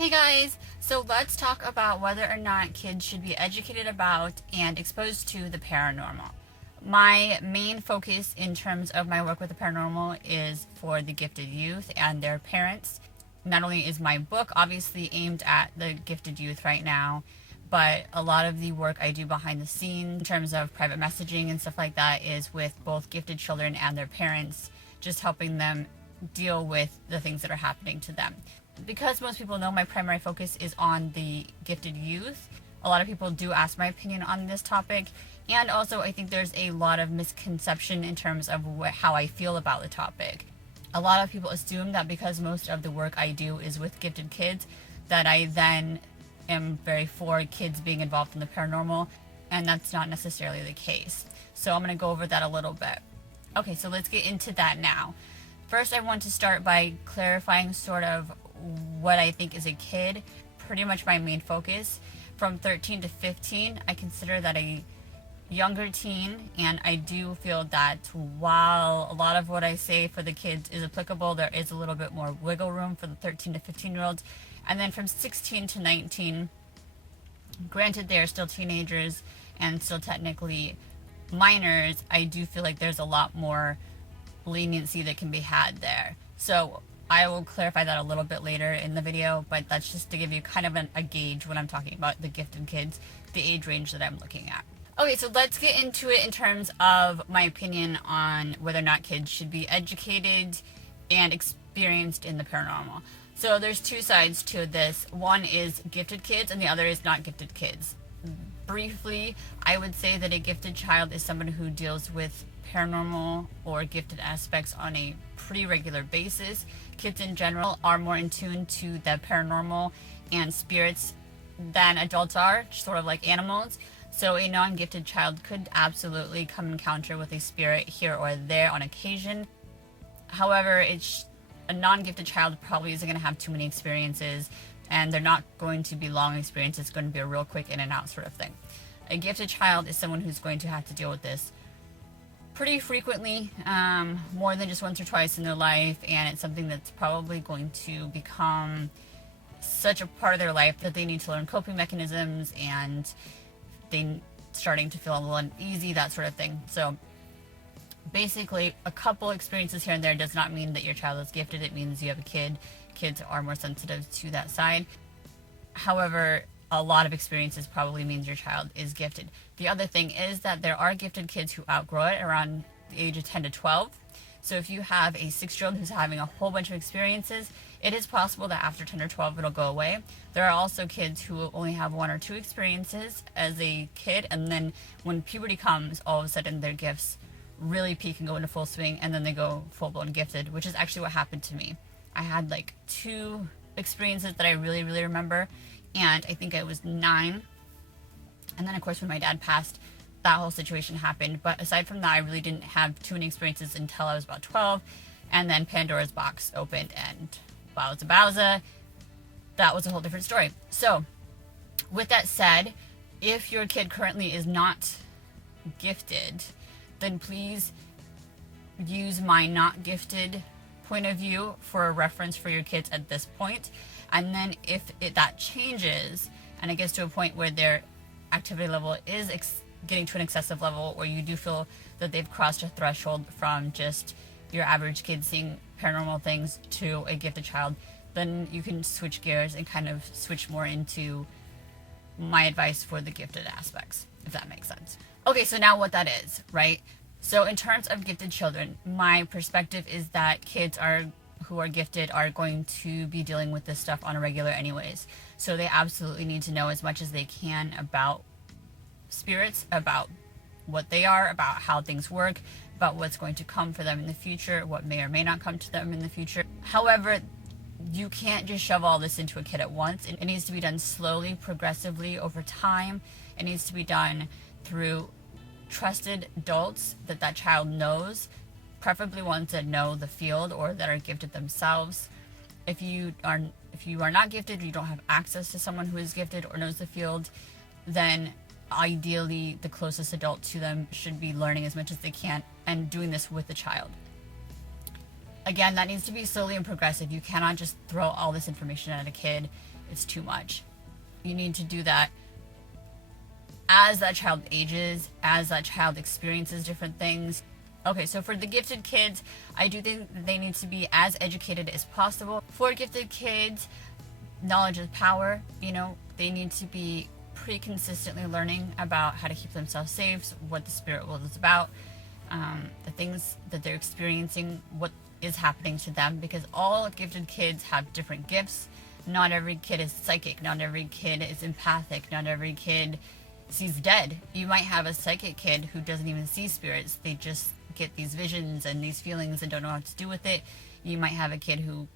Hey guys, so let's talk about whether or not kids should be educated about and exposed to the paranormal. My main focus in terms of my work with the paranormal is for the gifted youth and their parents. Not only is my book obviously aimed at the gifted youth right now, but a lot of the work I do behind the scenes in terms of private messaging and stuff like that is with both gifted children and their parents, just helping them deal with the things that are happening to them. Because most people know my primary focus is on the gifted youth, a lot of people do ask my opinion on this topic. And also, I think there's a lot of misconception in terms of how I feel about the topic. A lot of people assume that because most of the work I do is with gifted kids, that I then am very for kids being involved in the paranormal, and that's not necessarily the case. So I'm going to go over that a little bit. Okay, so let's get into that now. First, I want to start by clarifying sort of what I think is a kid. Pretty much my main focus. From 13 to 15, I consider that a younger teen, and I do feel that while a lot of what I say for the kids is applicable, there is a little bit more wiggle room for the 13 to 15 year olds. And then from 16 to 19, granted they are still teenagers and still technically minors, I do feel like there's a lot more leniency that can be had there. So I will clarify that a little bit later in the video, but that's just to give you kind of a gauge when I'm talking about the gifted kids, the age range that I'm looking at. Okay, so let's get into it in terms of my opinion on whether or not kids should be educated and experienced in the paranormal. So there's two sides to this. One is gifted kids and the other is not gifted kids. Briefly, I would say that a gifted child is someone who deals with paranormal or gifted aspects on a pretty regular basis. Kids in general are more in tune to the paranormal and spirits than adults are, sort of like animals. So a non-gifted child could absolutely come encounter with a spirit here or there on occasion. However, a non-gifted child probably isn't going to have too many experiences, and they're not going to be long experiences. It's going to be a real quick in and out sort of thing. A gifted child is someone who's going to have to deal with this pretty frequently, more than just once or twice in their life, and it's something that's probably going to become such a part of their life that they need to learn coping mechanisms, and they starting to feel a little uneasy, that sort of thing. So basically, a couple experiences here and there does not mean that your child is gifted. It means you have a kid. Kids are more sensitive to that side. However, a lot of experiences probably means your child is gifted. The other thing is that there are gifted kids who outgrow it around the age of 10 to 12. So if you have a 6-year-old who's having a whole bunch of experiences, it is possible that after 10 or 12 it'll go away. There are also kids who will only have 1 or 2 experiences as a kid, and then when puberty comes, all of a sudden their gifts really peak and go into full swing, and then they go full-blown gifted, which is actually what happened to me. I had like 2 experiences that I really, really remember, and I think I was 9. And then, of course, when my dad passed, that whole situation happened. But aside from that, I really didn't have too many experiences until I was about 12. And then Pandora's box opened, and bowza bowza, that was a whole different story. So, with that said, if your kid currently is not gifted, then please use my not gifted point of view for a reference for your kids at this point. And then if that changes and it gets to a point where their activity level is getting to an excessive level, or you do feel that they've crossed a threshold from just your average kid seeing paranormal things to a gifted child, then you can switch gears and kind of switch more into my advice for the gifted aspects, if that makes sense. Okay, so now what that is, right? So in terms of gifted children, my perspective is that kids who are gifted are going to be dealing with this stuff on a regular anyways. So they absolutely need to know as much as they can about spirits, about what they are, about how things work, about what's going to come for them in the future, what may or may not come to them in the future. However, you can't just shove all this into a kid at once. It needs to be done slowly, progressively, over time. It needs to be done through trusted adults that child knows, preferably ones that know the field or that are gifted themselves. If you are not gifted, or you don't have access to someone who is gifted or knows the field, then ideally the closest adult to them should be learning as much as they can and doing this with the child. Again, that needs to be slowly and progressive. You cannot just throw all this information at a kid it's too much. You need to do that as that child ages, as that child experiences different things. Okay, so for the gifted kids, I do think that they need to be as educated as possible. For gifted kids, knowledge is power. You know, they need to be pretty consistently learning about how to keep themselves safe, what the spirit world is about, the things that they're experiencing, what is happening to them, because all gifted kids have different gifts. Not every kid is psychic, not every kid is empathic, not every kid sees dead. You might have a psychic kid who doesn't even see spirits. They just get these visions and these feelings and don't know what to do with it. You might have a kid who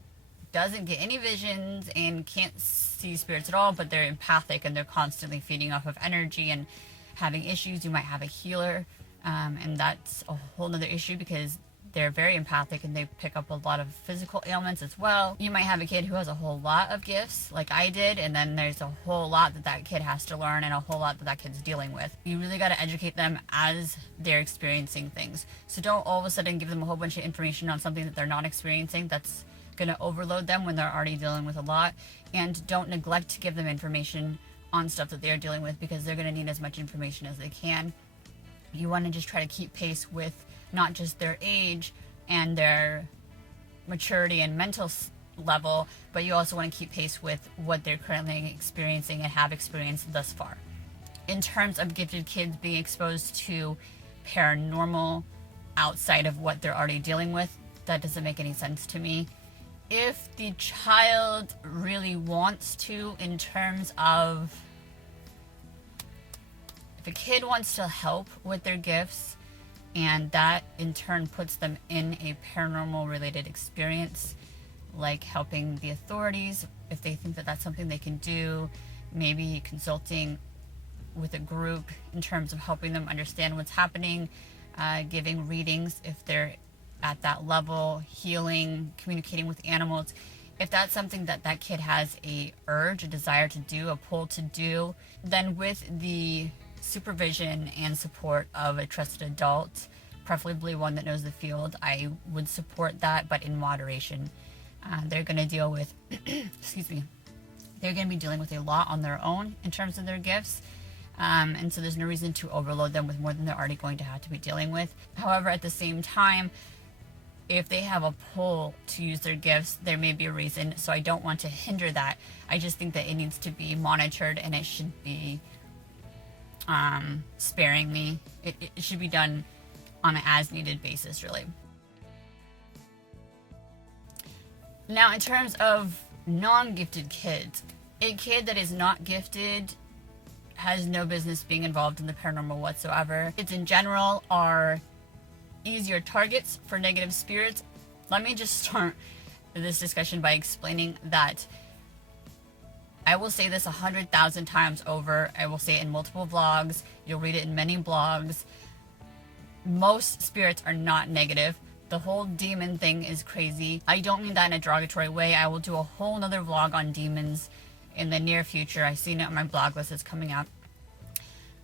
doesn't get any visions and can't see spirits at all, but they're empathic and they're constantly feeding off of energy and having issues. You might have a healer, and that's a whole nother issue because they're very empathic and they pick up a lot of physical ailments as well. You might have a kid who has a whole lot of gifts like I did, and then there's a whole lot that that kid has to learn and a whole lot that that kid's dealing with. You really got to educate them as they're experiencing things. So don't all of a sudden give them a whole bunch of information on something that they're not experiencing. That's going to overload them when they're already dealing with a lot. And don't neglect to give them information on stuff that they're dealing with, because they're going to need as much information as they can. You want to just try to keep pace with not just their age and their maturity and mental level, but you also want to keep pace with what they're currently experiencing and have experienced thus far. In terms of gifted kids being exposed to paranormal outside of what they're already dealing with, that doesn't make any sense to me. If the child really wants to, in terms of if a kid wants to help with their gifts, and that in turn puts them in a paranormal related experience, like helping the authorities, if they think that that's something they can do, maybe consulting with a group in terms of helping them understand what's happening, giving readings if they're at that level, healing, communicating with animals. If that's something that that kid has a urge, a desire to do, a pull to do, then with the supervision and support of a trusted adult, preferably one that knows the field, I would support that, but in moderation. They're going to deal with, excuse me, they're going to be dealing with a lot on their own in terms of their gifts. And so there's no reason to overload them with more than they're already going to have to be dealing with. However, at the same time, if they have a pull to use their gifts, there may be a reason. So I don't want to hinder that. I just think that it needs to be monitored, and it should be sparingly. It should be done on an as needed basis, really. Now, in terms of non-gifted kids, a kid that is not gifted has no business being involved in the paranormal whatsoever. Kids in general are easier targets for negative spirits. Let me just start this discussion by explaining that I will say this 100,000 times over. I will say it in multiple vlogs. You'll read it in many blogs. Most spirits are not negative. The whole demon thing is crazy. I don't mean that in a derogatory way. I will do a whole nother vlog on demons in the near future. I've seen it on my blog list. It's coming out.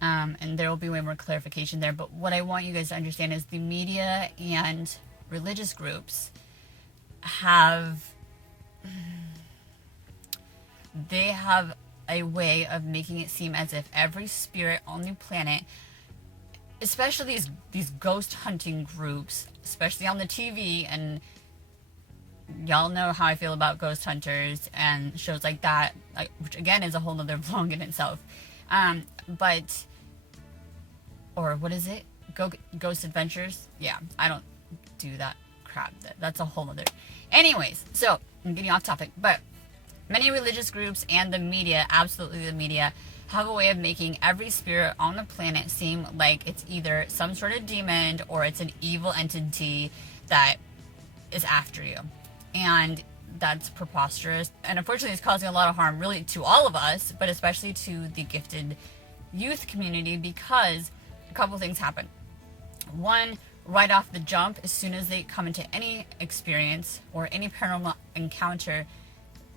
And there will be way more clarification there. But what I want you guys to understand is the media and religious groups have a way of making it seem as if every spirit on the planet, especially these ghost hunting groups, especially on the TV, and y'all know how I feel about ghost hunters and shows like that, which again is a whole nother vlog in itself. Or what is it? Ghost Adventures? Yeah, I don't do that crap. That's a whole nother. Anyways, so I'm getting off topic, but many religious groups and the media, absolutely the media, have a way of making every spirit on the planet seem like it's either some sort of demon or it's an evil entity that is after you. And that's preposterous. And unfortunately, it's causing a lot of harm, really, to all of us, but especially to the gifted youth community, because a couple things happen. One, right off the jump, as soon as they come into any experience or any paranormal encounter,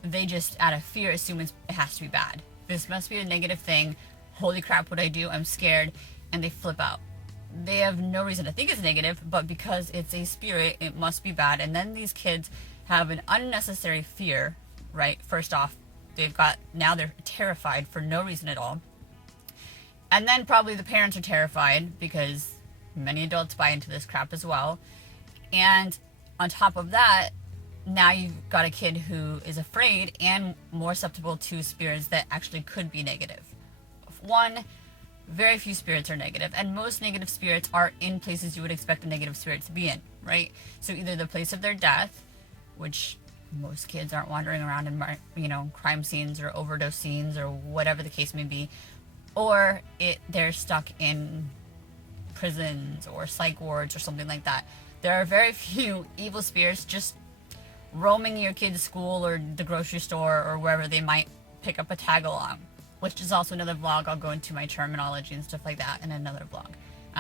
they just, out of fear, assume it has to be bad. This must be a negative thing. Holy crap, what I do? I'm scared. And they flip out. They have no reason to think it's negative, but because it's a spirit, it must be bad. And then these kids have an unnecessary fear, right? First off, now they're terrified for no reason at all. And then probably the parents are terrified because many adults buy into this crap as well. And on top of that, now you've got a kid who is afraid and more susceptible to spirits that actually could be negative. One, very few spirits are negative, and most negative spirits are in places you would expect a negative spirit to be in, right? So either the place of their death, which most kids aren't wandering around in, crime scenes or overdose scenes or whatever the case may be, or they're stuck in prisons or psych wards or something like that. There are very few evil spirits just roaming your kid's school or the grocery store or wherever they might pick up a tag along, which is also another vlog. I'll go into my terminology and stuff like that in another vlog.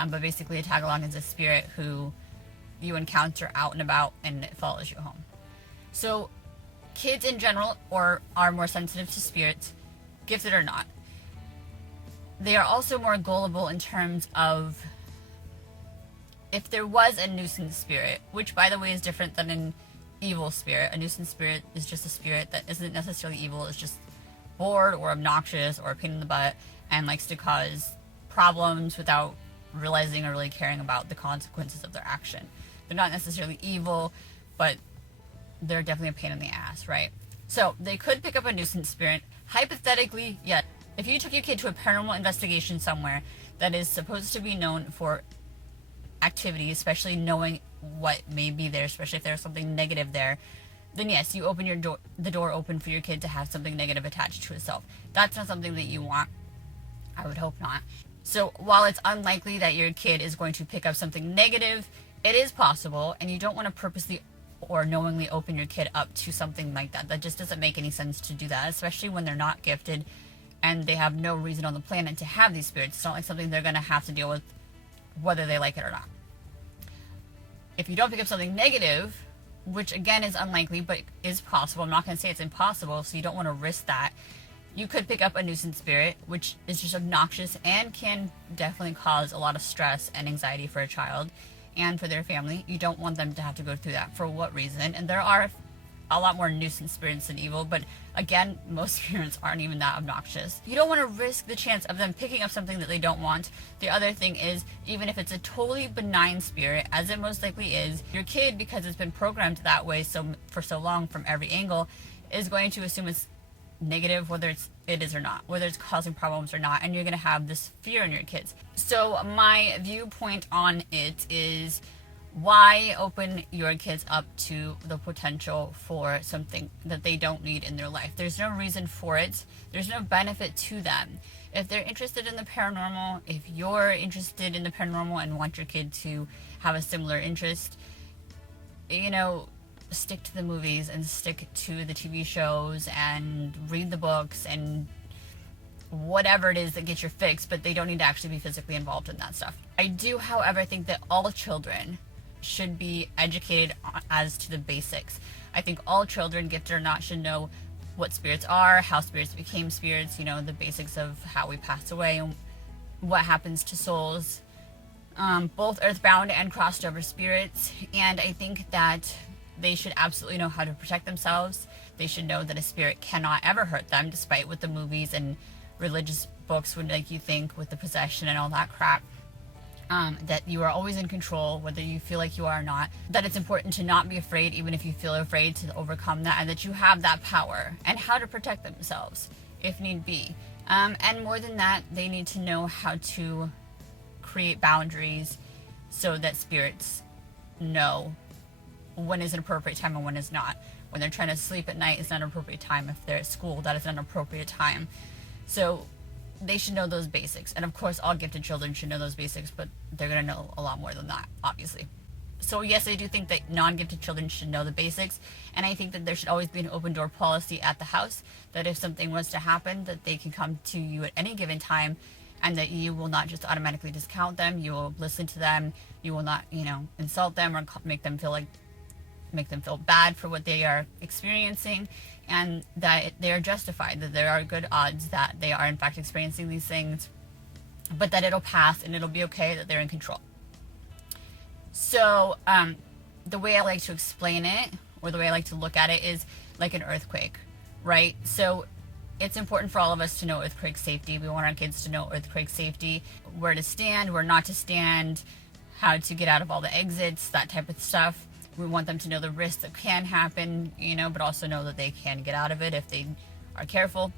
But basically a tag along is a spirit who you encounter out and about and it follows you home. So kids in general are more sensitive to spirits, gifted or not. They are also more gullible in terms of if there was a nuisance spirit, which by the way is different than an evil spirit. A nuisance spirit is just a spirit that isn't necessarily evil, it's just bored or obnoxious or a pain in the butt and likes to cause problems without realizing or really caring about the consequences of their action. They're not necessarily evil, but they're definitely a pain in the ass, right? So they could pick up a nuisance spirit. Hypothetically, yes. If you took your kid to a paranormal investigation somewhere that is supposed to be known for activity, especially knowing what may be there, especially if there's something negative there, then yes, you open the door open for your kid to have something negative attached to itself. That's not something that you want. I would hope not. So while it's unlikely that your kid is going to pick up something negative, it is possible, and you don't want to purposely or knowingly open your kid up to something like that. That just doesn't make any sense to do that, especially when they're not gifted and they have no reason on the planet to have these spirits. It's not like something they're going to have to deal with whether they like it or not. If you don't pick up something negative, which again is unlikely but is possible, I'm not going to say it's impossible, so you don't want to risk that, you could pick up a nuisance spirit, which is just obnoxious and can definitely cause a lot of stress and anxiety for a child and for their family. You don't want them to have to go through that. For what reason? And there are a lot more nuisance spirits than evil, but again, most spirits aren't even that obnoxious. You don't want to risk the chance of them picking up something that they don't want. The other thing is, even if it's a totally benign spirit, as it most likely is, your kid, because it's been programmed that way for so long from every angle, is going to assume it's negative, whether it is or not, whether it's causing problems or not, and you're going to have this fear in your kids. So my viewpoint on it is, why open your kids up to the potential for something that they don't need in their life? There's no reason for it. There's no benefit to them. If they're interested in the paranormal, if you're interested in the paranormal and want your kid to have a similar interest, stick to the movies and stick to the TV shows and read the books and whatever it is that gets your fix, but they don't need to actually be physically involved in that stuff. I do, however, think that all children should be educated as to the basics. I think all children, gifted or not, should know what spirits are, how spirits became spirits, the basics of how we pass away and what happens to souls, both earthbound and crossed over spirits. And I think that they should absolutely know how to protect themselves. They should know that a spirit cannot ever hurt them, despite what the movies and religious books would make you think with the possession and all that crap. That you are always in control, whether you feel like you are or not. That it's important to not be afraid, even if you feel afraid, to overcome that, and that you have that power and how to protect themselves if need be. And more than that, they need to know how to create boundaries so that spirits know when is an appropriate time and when is not. When they're trying to sleep at night, it's not an appropriate time. If they're at school, that is not an appropriate time. So they should know those basics. And of course, all gifted children should know those basics, but they're going to know a lot more than that, obviously. So yes, I do think that non-gifted children should know the basics. And I think that there should always be an open door policy at the house, that if something was to happen, that they can come to you at any given time, and that you will not just automatically discount them. You will listen to them. You will not, insult them or make them feel bad for what they are experiencing, and that they are justified, that there are good odds that they are in fact experiencing these things, but that it'll pass and it'll be okay, that they're in control. So the way I like to explain it, or the way I like to look at it, is like an earthquake, right? So It's important for all of us to know earthquake safety. We want our kids to know earthquake safety, where to stand, where not to stand, how to get out of all the exits, that type of stuff. We want them to know the risks that can happen, but also know that they can get out of it if they are careful.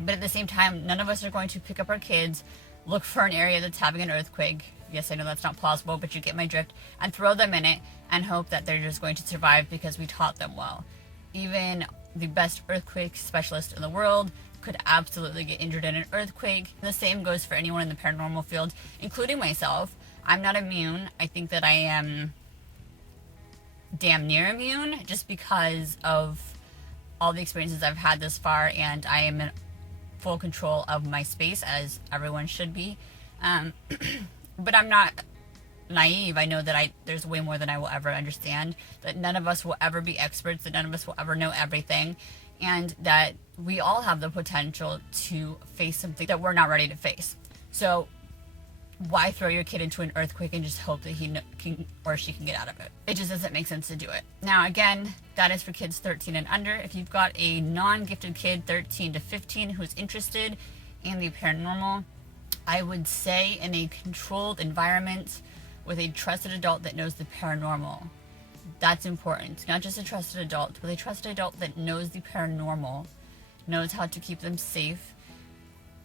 But at the same time, none of us are going to pick up our kids, look for an area that's having an earthquake. Yes, I know that's not plausible, but you get my drift, and throw them in it and hope that they're just going to survive because we taught them well. Even the best earthquake specialist in the world could absolutely get injured in an earthquake. The same goes for anyone in the paranormal field, including myself. I'm not immune. I think that I am damn near immune just because of all the experiences I've had this far, and I am in full control of my space, as everyone should be. But I'm not naive. I know that there's way more than I will ever understand, that none of us will ever be experts, that none of us will ever know everything, and that we all have the potential to face something that we're not ready to face. So why throw your kid into an earthquake and just hope that he can or she can get out of it? It just doesn't make sense to do it. Now, again, that is for kids 13 and under. If you've got a non-gifted kid 13 to 15 who's interested in the paranormal, I would say in a controlled environment with a trusted adult that knows the paranormal. That's important. Not just a trusted adult, but a trusted adult that knows the paranormal, knows how to keep them safe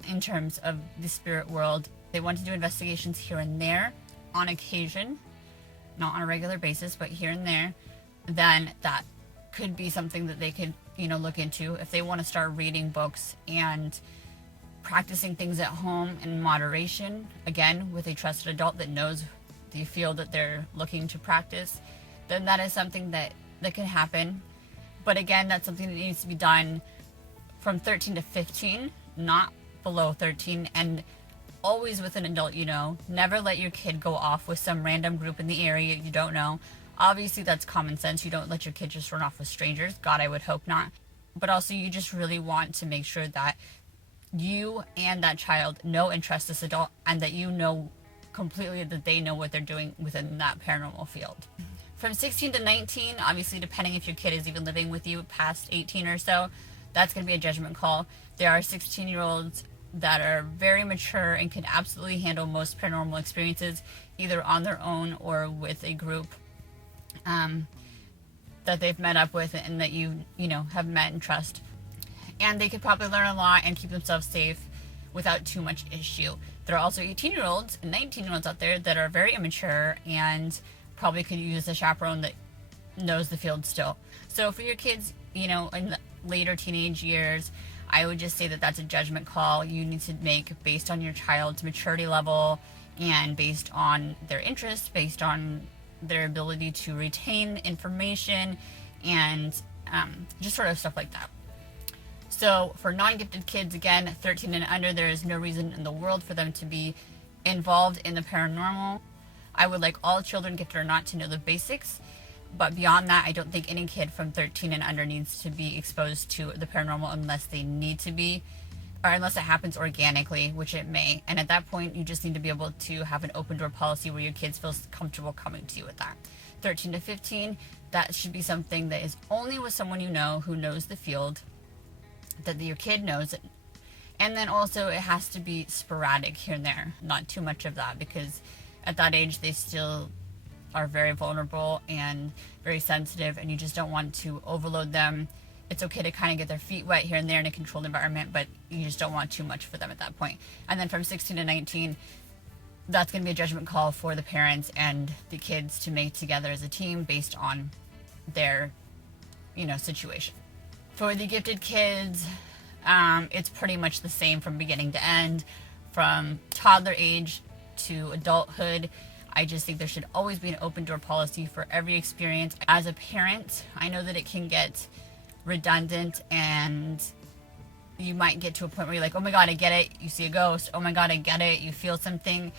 in terms of the spirit world. They want to do investigations here and there on occasion, not on a regular basis, but here and there. Then that could be something that they could, look into. If they want to start reading books and practicing things at home in moderation, again, with a trusted adult that knows the field that they're looking to practice, then that is something that can happen. But again, that's something that needs to be done from 13 to 15, not below 13, and always with an adult you know. Never let your kid go off with some random group in the area you don't know. Obviously, that's common sense. You don't let your kid just run off with strangers. God, I would hope not. But also, you just really want to make sure that you and that child know and trust this adult, and that you know completely that they know what they're doing within that paranormal field. From 16 to 19, obviously, depending if your kid is even living with you past 18 or so, that's going to be a judgment call. There are 16-year-olds that are very mature and can absolutely handle most paranormal experiences, either on their own or with a group that they've met up with and that you have met and trust. And they could probably learn a lot and keep themselves safe without too much issue. There are also 18-year-olds and 19-year-olds out there that are very immature and probably could use a chaperone that knows the field still. So for your kids, in the later teenage years, I would just say that that's a judgment call you need to make based on your child's maturity level and based on their interests, based on their ability to retain information, and just sort of stuff like that. So for non-gifted kids, again, 13 and under, there is no reason in the world for them to be involved in the paranormal. I would like all children, gifted or not, to know the basics. But beyond that, I don't think any kid from 13 and under needs to be exposed to the paranormal unless they need to be, or unless it happens organically, which it may. And at that point, you just need to be able to have an open door policy where your kids feel comfortable coming to you with that. 13 to 15, that should be something that is only with someone you know who knows the field, that your kid knows it. And then also it has to be sporadic here and there, not too much of that, because at that age they still are very vulnerable and very sensitive, and you just don't want to overload them. It's okay to kind of get their feet wet here and there in a controlled environment, but you just don't want too much for them at that point. And then from 16 to 19, that's going to be a judgment call for the parents and the kids to make together as a team based on their, situation. For the gifted kids, it's pretty much the same from beginning to end, from toddler age to adulthood. I just think there should always be an open door policy for every experience. As a parent, I know that it can get redundant, and you might get to a point where you're like, oh my God, I get it. You see a ghost. Oh my God, I get it. You feel something.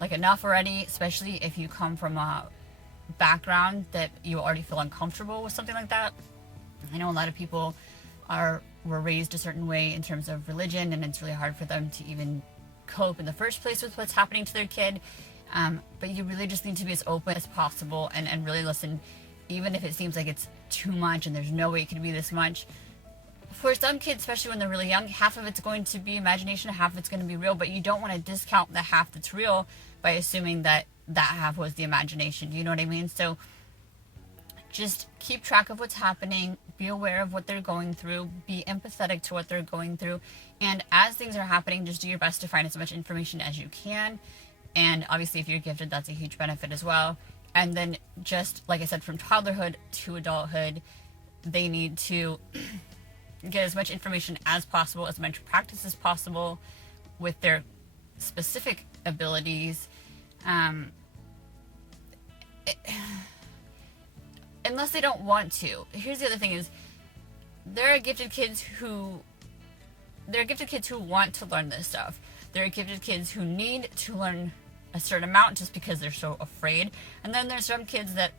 Like, enough already, especially if you come from a background that you already feel uncomfortable with something like that. I know a lot of people were raised a certain way in terms of religion, and it's really hard for them to even cope in the first place with what's happening to their kid. But you really just need to be as open as possible and really listen, even if it seems like it's too much and there's no way it can be this much. For some kids, especially when they're really young, half of it's going to be imagination, half of it's going to be real, but you don't want to discount the half that's real by assuming that that half was the imagination. Do you know what I mean? So just keep track of what's happening, be aware of what they're going through, be empathetic to what they're going through, and as things are happening, just do your best to find as much information as you can. And obviously, if you're gifted, that's a huge benefit as well. And then just, like I said, from toddlerhood to adulthood, they need to get as much information as possible, as much practice as possible with their specific abilities. Unless they don't want to. Here's the other thing is, there are gifted kids who want to learn this stuff. There are gifted kids who need to learn a certain amount just because they're so afraid. And then there's some kids that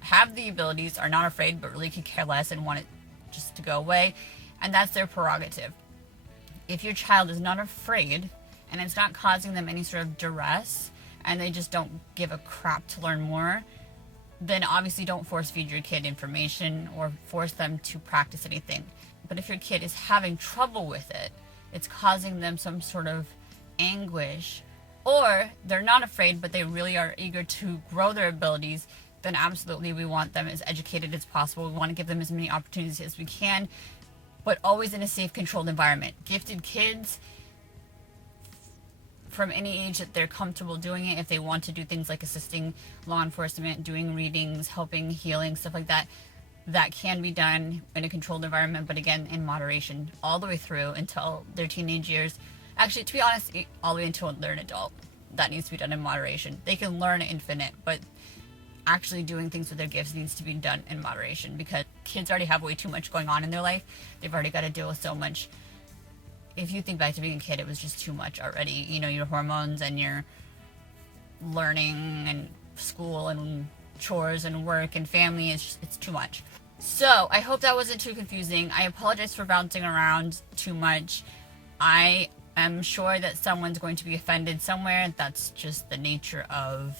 have the abilities, are not afraid, but really could care less and want it just to go away. And that's their prerogative. If your child is not afraid and it's not causing them any sort of duress and they just don't give a crap to learn more, then obviously don't force feed your kid information or force them to practice anything. But if your kid is having trouble with it, it's causing them some sort of anguish, or they're not afraid but they really are eager to grow their abilities, then absolutely we want them as educated as possible. We want to give them as many opportunities as we can, but always in a safe, controlled environment. Gifted kids, from any age that they're comfortable doing it, if they want to do things like assisting law enforcement, doing readings, helping, healing, stuff like that, that can be done in a controlled environment, but again, in moderation, all the way through until their teenage years. Actually, to be honest, all the way until they're an adult. That needs to be done in moderation. They can learn infinite, but actually doing things with their gifts needs to be done in moderation, because kids already have way too much going on in their life. They've already got to deal with so much. If you think back to being a kid, it was just too much already. You know, your hormones and your learning and school and chores and work and family, it's too much. So I hope that wasn't too confusing. I apologize for bouncing around too much. I am sure that someone's going to be offended somewhere. That's just the nature of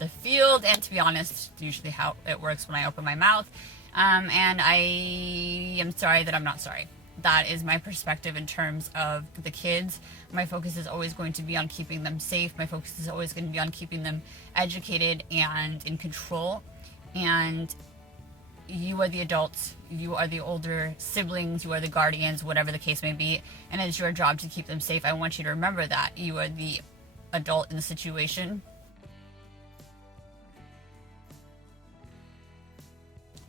the field, and to be honest, usually how it works when I open my mouth. And I am sorry that I'm not sorry. That is my perspective in terms of the kids. My focus is always going to be on keeping them safe. My focus is always going to be on keeping them educated and in control. And you are the adults, you are the older siblings, you are the guardians, whatever the case may be, and it's your job to keep them safe. I want you to remember that. You are the adult in the situation.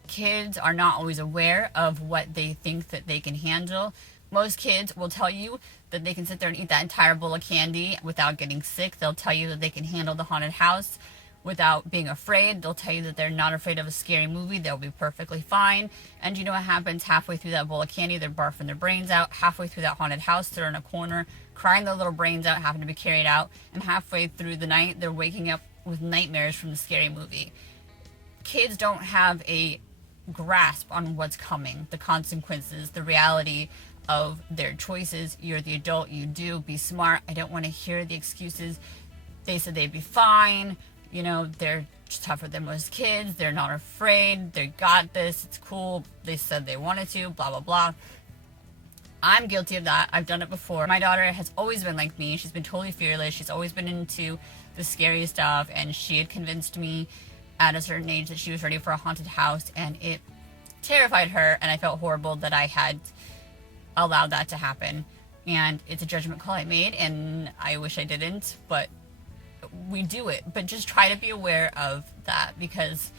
Kids are not always aware of what they think that they can handle. Most kids will tell you that they can sit there and eat that entire bowl of candy without getting sick. They'll tell you that they can handle the haunted house without being afraid. They'll tell you that they're not afraid of a scary movie. They'll be perfectly fine. And you know what happens halfway through that bowl of candy? They're barfing their brains out. Halfway through that haunted house, they're in a corner crying their little brains out, having to be carried out. And halfway through the night, they're waking up with nightmares from the scary movie. Kids don't have a grasp on what's coming, the consequences, the reality of their choices. You're the adult, you do. Be smart. I don't want to hear the excuses. They said they'd be fine. You know, they're just tougher than most kids. They're not afraid. They got this. It's cool. They said they wanted to, blah, blah, blah. I'm guilty of that. I've done it before. My daughter has always been like me. She's been totally fearless. She's always been into the scary stuff, and she had convinced me at a certain age that she was ready for a haunted house, and it terrified her, and I felt horrible that I had allowed that to happen. And it's a judgment call I made, and I wish I didn't, but we do it. But just try to be aware of that, because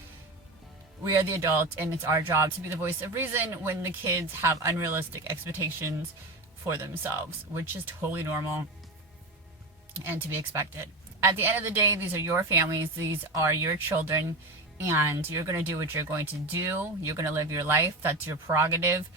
we are the adults, and it's our job to be the voice of reason when the kids have unrealistic expectations for themselves, which is totally normal and to be expected. At the end of the day, these are your families, these are your children, and you're going to do what you're going to do. You're going to live your life. That's your prerogative.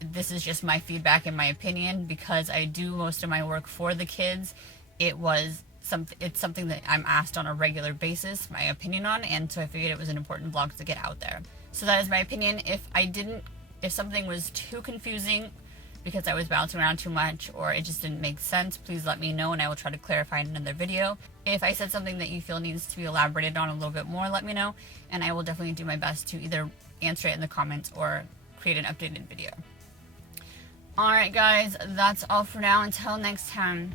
This is just my feedback and my opinion, because I do most of my work for the kids. It's something that I'm asked on a regular basis, my opinion on, and so I figured it was an important vlog to get out there. So that is my opinion. If something was too confusing because I was bouncing around too much, or it just didn't make sense, please let me know and I will try to clarify in another video. If I said something that you feel needs to be elaborated on a little bit more, let me know, and I will definitely do my best to either answer it in the comments or create an updated video. Alright guys, that's all for now. Until next time.